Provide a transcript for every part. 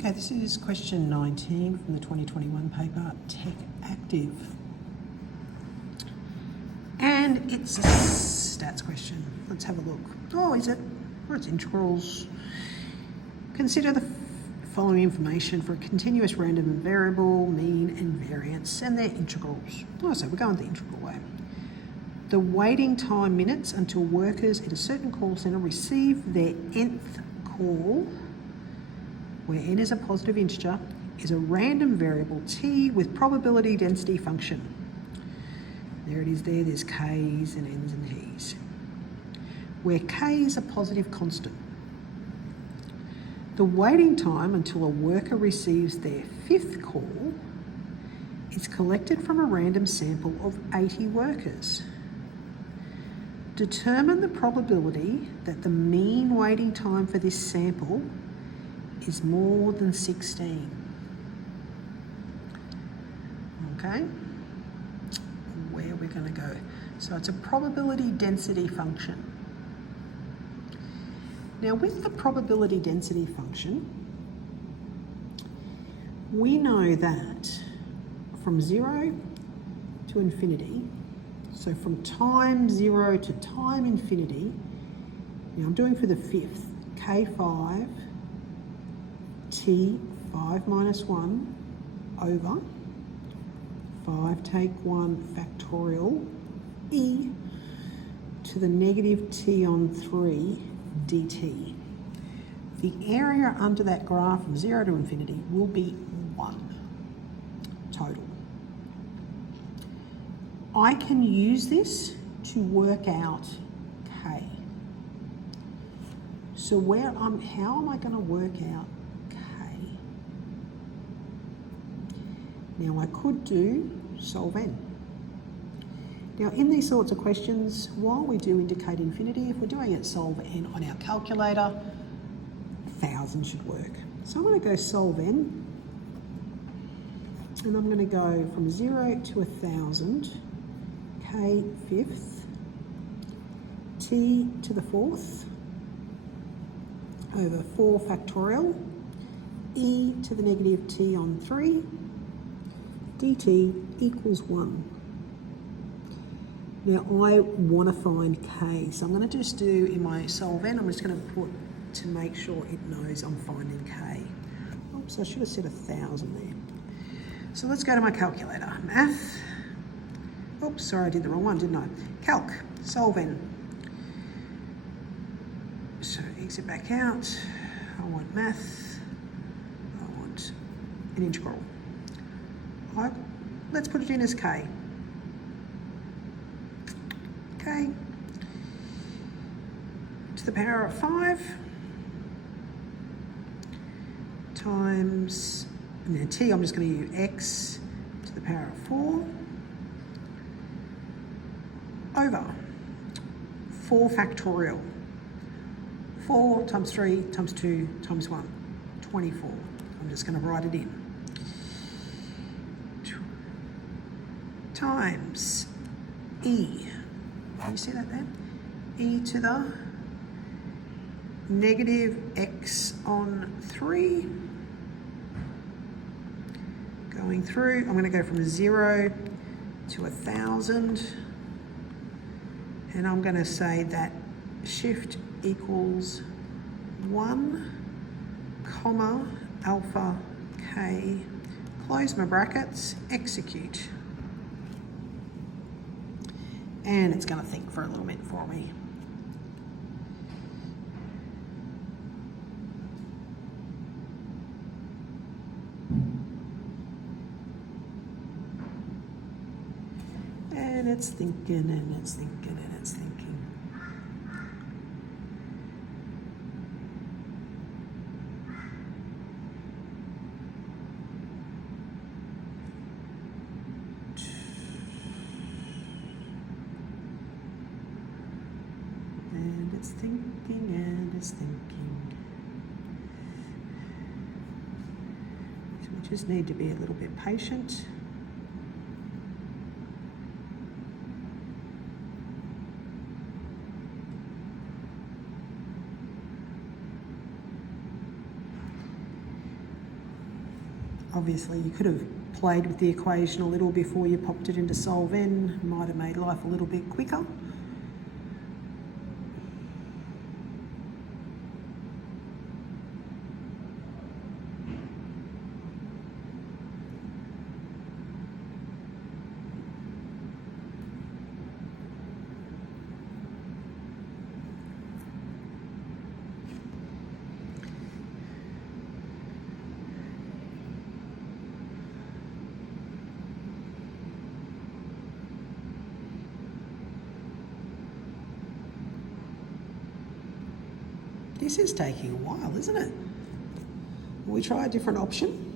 Okay, this is question 19 from the 2021 paper, Tech Active. And it's a stats question. Let's have a look. Oh, is it? Or it's integrals. Consider the following information for a continuous random variable, mean and variance, and their integrals. Oh, so we're going the integral way. The waiting time minutes until workers at a certain call centre receive their nth call, where n is a positive integer, is a random variable t with probability density function. There it is there, there's k's and n's and t's. Where k is a positive constant. The waiting time until a worker receives their fifth call is collected from a random sample of 80 workers. Determine the probability that the mean waiting time for this sample is more than 16. Okay, where we're going to go. So it's a probability density function. Now with the probability density function, we know that from 0 to infinity, so from time 0 to time infinity, now I'm doing for the fifth, k5 t 5 minus 1 over 5 take 1 factorial e to the negative t on 3 dt. The area under that graph from 0 to infinity will be 1 total. I can use this to work out k. So how am I going to work out k? Now I could do solve n. Now in these sorts of questions, while we do indicate infinity, if we're doing it solve n on our calculator, 1,000 should work. So I'm going to go solve n, and I'm going to go from 0 to 1,000, k fifth, t to the fourth, over 4 factorial, e to the negative t on 3, dt equals 1. Now I want to find k, so I'm going to just do in my solve n, I'm just going to put to make sure it knows I'm finding k. Oops, I should have said 1,000 there. So let's go to my calculator. Math. Oops, sorry, I did the wrong one, didn't I? Calc, solve n. So exit back out. I want math. I want an integral. Let's put it in as k. K to the power of 5 times, and then t, I'm just going to use x to the power of 4 over 4 factorial. 4 times 3 times 2 times 1, 24. I'm just going to write it in. Times e. Can you see that there? E to the negative x on 3. Going through, I'm going to go from 0 to 1,000. And I'm going to say that shift equals 1, comma, alpha, k, close my brackets, execute. And it's going to think for a little bit for me. And it's thinking, and it's thinking, and it's thinking. And it's thinking, and it's thinking. So we just need to be a little bit patient. Obviously you could have played with the equation a little before you popped it into solve n, might have made life a little bit quicker. This is taking a while, isn't it? Will we try a different option?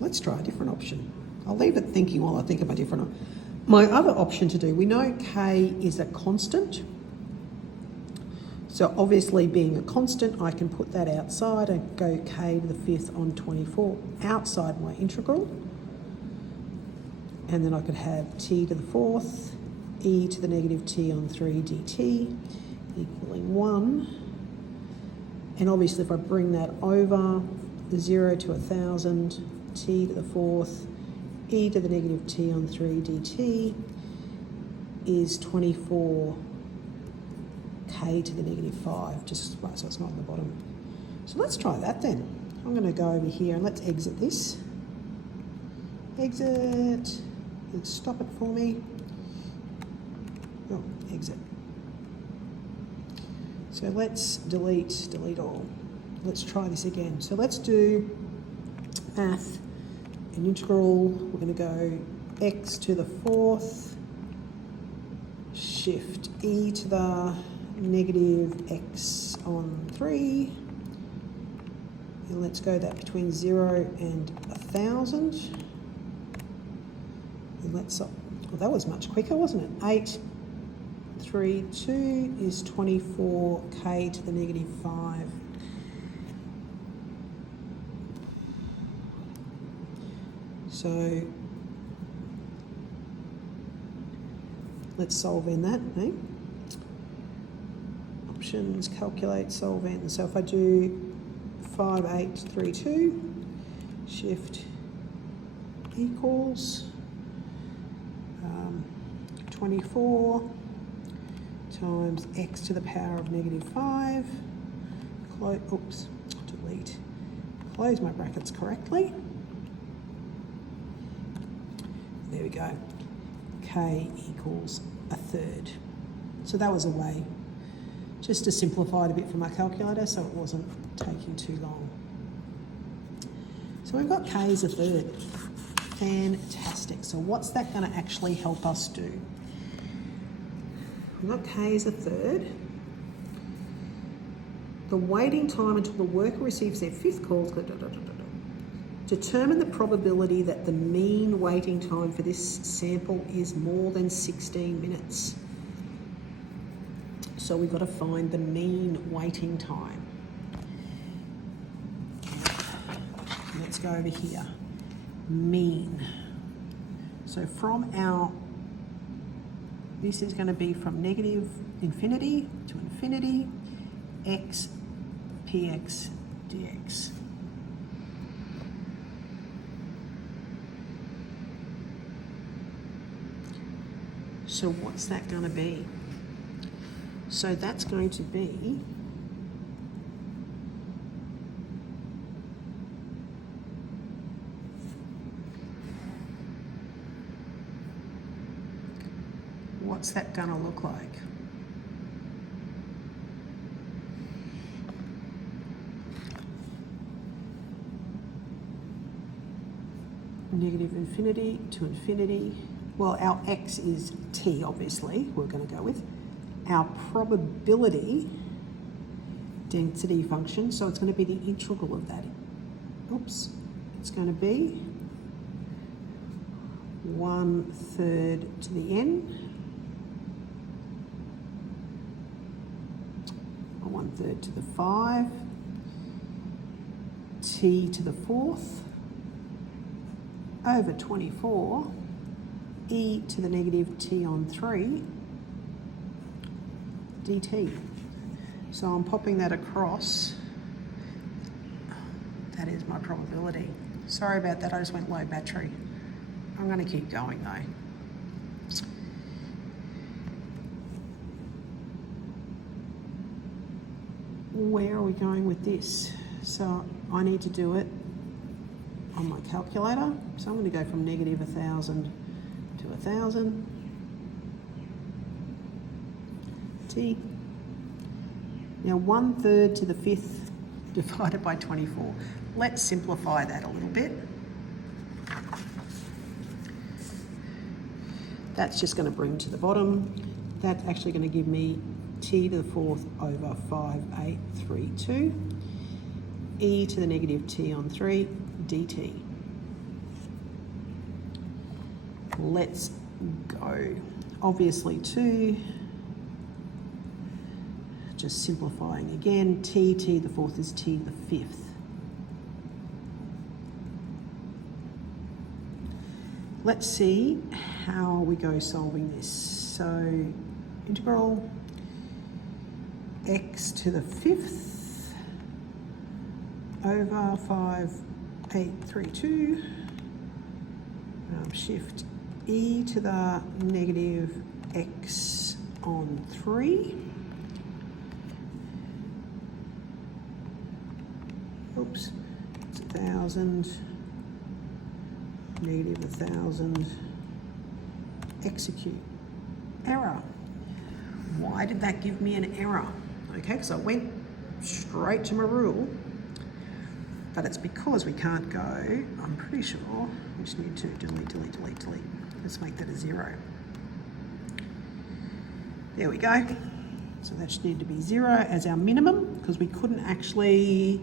Let's try a different option. I'll leave it thinking while I think of a different option. My other option to do, we know k is a constant. So obviously being a constant, I can put that outside and go k to the 5th on 24 outside my integral. And then I could have t to the 4th, e to the negative t on 3 dt equaling 1. And obviously if I bring that over, 0 to 1,000, t to the 4th, e to the negative t on 3 dt is 24 k to the negative 5, just right, so it's not on the bottom. So let's try that then. I'm going to go over here and let's exit this. Exit. Let's stop it for me. Oh, exit. So let's delete all. Let's try this again. So let's do math, an integral. We're going to go x to the 4th, shift e to the negative x on 3. And let's go that between 0 and 1,000. And let's, well, that was much quicker, wasn't it? 8, 3, 2 is 24k to the negative 5. So let's solve in that, eh? Options, calculate, solve in. So if I do 5, 8, 3, 2, shift equals 24 times x to the power of negative 5, delete, close my brackets correctly. There we go, k equals 1/3. So that was a way just to simplify it a bit for my calculator so it wasn't taking too long. So we've got k as 1/3. Fantastic. So what's that going to actually help us do? We've got k as 1/3. The waiting time until the worker receives their 5th call. Determine the probability that the mean waiting time for this sample is more than 16 minutes. So we've got to find the mean waiting time. Let's go over here. Mean. So from our, this is going to be from negative infinity to infinity, x px dx. So what's that going to be? So that's going to be what's that going to look like? Negative infinity to infinity. Well, our x is t, obviously, we're going to go with. Our probability density function, so it's going to be the integral of that. Oops, it's going to be 1/3 to the n, or 1/3 to the 5, t to the 4th, over 24, e to the negative t on 3, dt. So I'm popping that across That is my probability. Sorry about that, I just went low battery. I'm going to keep going though. Where are we going with this? So I need to do it on my calculator. So I'm going to go from negative 1,000 to 1,000. T. Now 1/3 to the 5th divided by 24. Let's simplify that a little bit. That's just going to bring to the bottom. That's actually going to give me t to the 4th over 5832, e to the negative t on 3 dt. Let's go. Obviously 2, just simplifying again, t to the 4th is t to the 5th. Let's see how we go solving this. So integral x to the 5th over 5832, shift e to the negative x on 3. Oops, it's 1,000, negative 1,000, execute. Error. Why did that give me an error? Okay, because I went straight to my rule, but it's because we can't go, I'm pretty sure, we just need to delete. Let's make that a 0. There we go. So that should need to be 0 as our minimum, because we couldn't actually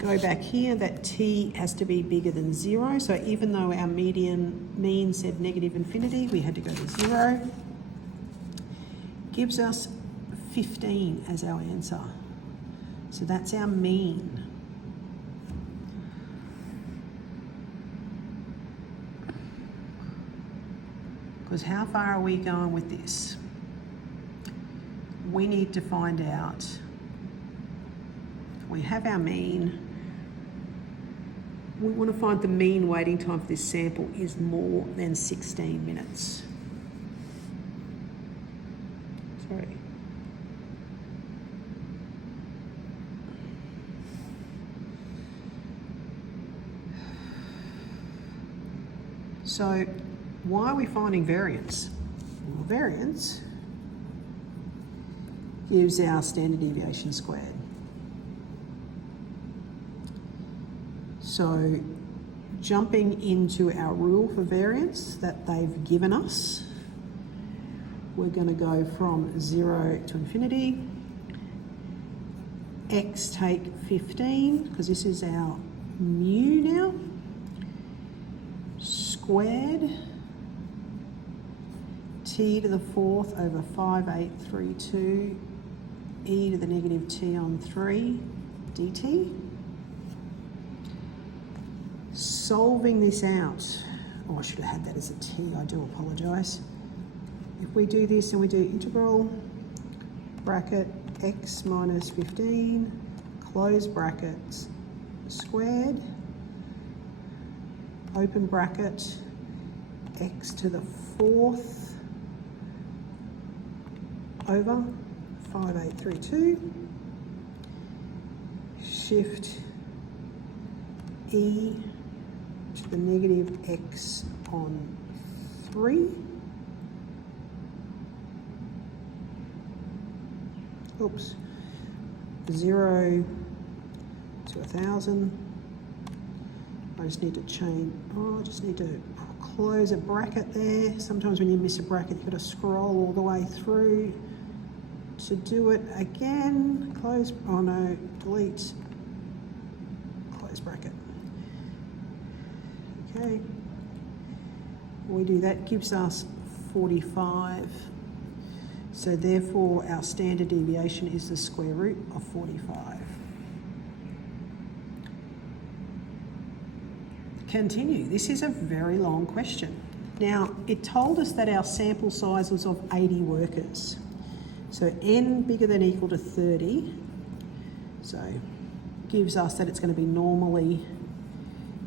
go back here. That t has to be bigger than 0. So even though our mean said negative infinity, we had to go to 0. Gives us 15 as our answer. So that's our mean. Because how far are we going with this? We need to find out. We have our mean. We want to find the mean waiting time for this sample is more than 16 minutes. Sorry. So why are we finding variance? Well, variance gives our standard deviation squared. So jumping into our rule for variance that they've given us, we're going to go from 0 to infinity. X take 15, because this is our mu now, squared t to the 4th over 5832 e to the negative t on 3 dt. Solving this out, oh, I should have had that as a t, I do apologise. If we do this and we do integral bracket x minus 15, close brackets, squared, open bracket, x to the 4th over 5832, shift e to the negative x on 3, oops, 0 to 1,000. I just need to change, I just need to close a bracket there. Sometimes when you miss a bracket, you've got to scroll all the way through to do it again. Close, oh no, delete, close bracket. Okay, we do that, gives us 45. So therefore our standard deviation is the square root of 45. Continue. This is a very long question. Now, it told us that our sample size was of 80 workers. So n bigger than or equal to 30. So gives us that it's going to be normally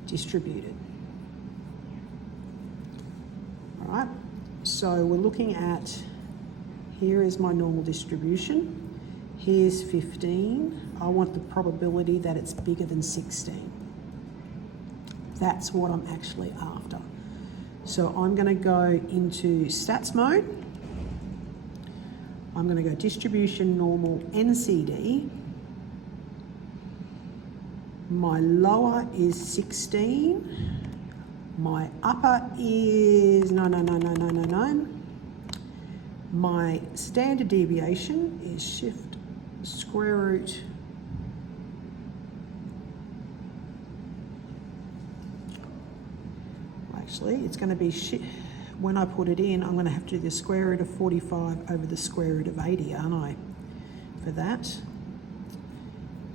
distributed. All right, so we're looking at, here is my normal distribution. Here's 15. I want the probability that it's bigger than 16. That's what I'm actually after. So I'm going to go into stats mode. I'm going to go distribution, normal, NCD. My lower is 16. My upper is, no. My standard deviation is shift square root actually it's going to be when I put it in, I'm going to have to do the square root of 45 over the square root of 80, aren't I, for that?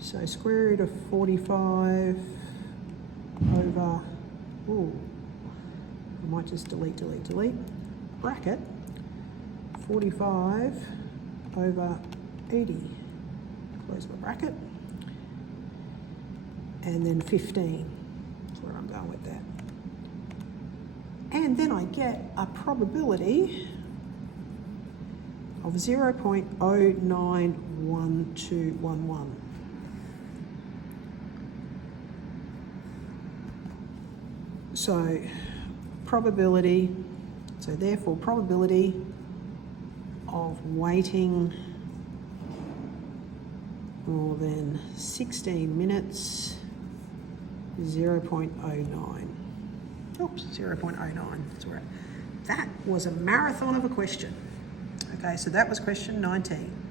So square root of 45 over, ooh, I might just delete, bracket, 45 over 80, close my bracket, and then 15, that's where I'm going with that. And then I get a probability of 0.091211. So probability, so therefore probability of waiting more than 16 minutes, 0.09. Oops, 0.09. That's where that was a marathon of a question. Okay, so that was question 19.